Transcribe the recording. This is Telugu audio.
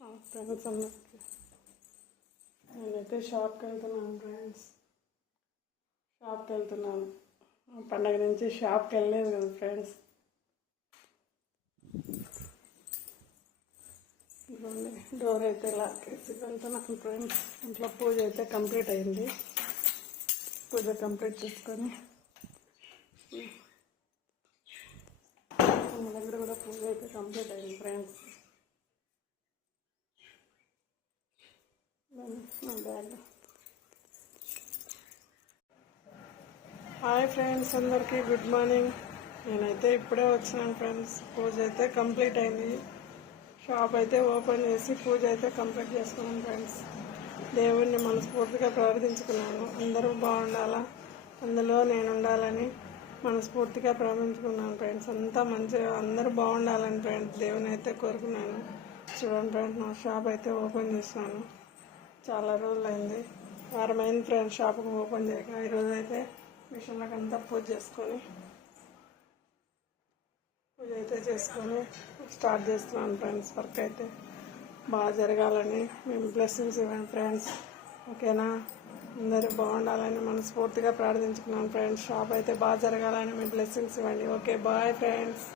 ఫ్రెండ్స్ అందరికి నేనైతే షాప్కి వెళ్తున్నాను ఫ్రెండ్స్. షాప్కి వెళ్తున్నాను. పండగ నుంచి షాప్కి వెళ్ళలేదు కదా ఫ్రెండ్స్. ఇదిగోండి డోర్ అయితే లాకేసి వెళ్తున్నాను ఫ్రెండ్స్. ఇంట్లో పూజ అయితే కంప్లీట్ అయింది. పూజ కంప్లీట్ చేసుకొని మన దగ్గర కూడా పూజ అయితే కంప్లీట్ అయింది ఫ్రెండ్స్. నా బ్యాగ్. హాయ్ ఫ్రెండ్స్ అందరికీ గుడ్ మార్నింగ్. నేనైతే ఇప్పుడే వచ్చినాను ఫ్రెండ్స్. పూజ అయితే కంప్లీట్ అయింది. షాప్ అయితే ఓపెన్ చేసి పూజ అయితే కంప్లీట్ చేసుకున్నాను ఫ్రెండ్స్. దేవుణ్ణి మనస్ఫూర్తిగా ప్రార్థించుకున్నాను. అందరూ బాగుండాలా, అందులో నేను ఉండాలని మనస్ఫూర్తిగా ప్రార్థించుకున్నాను ఫ్రెండ్స్. అంతా మంచిగా అందరూ బాగుండాలని ఫ్రెండ్స్ దేవుని అయితే కోరుకున్నాను. చూడండి ఫ్రెండ్స్, నా షాప్ అయితే ఓపెన్ చేస్తున్నాను. చాలా రోజులు అయింది, వారమైంది ఫ్రెండ్స్ షాప్కి ఓపెన్ చేయక. ఈరోజు అయితే మిషన్లకు అంతా పూజ అయితే చేసుకొని స్టార్ట్ చేస్తున్నాను ఫ్రెండ్స్. వర్క్ అయితే బాగా జరగాలని మేము బ్లెస్సింగ్స్ ఇవ్వండి ఫ్రెండ్స్. ఓకేనా, అందరూ బాగుండాలని మనస్ఫూర్తిగా ప్రార్థించుకున్నాను ఫ్రెండ్స్. షాప్ అయితే బాగా జరగాలని మీ బ్లెస్సింగ్స్ ఇవ్వండి. Okay, bye friends.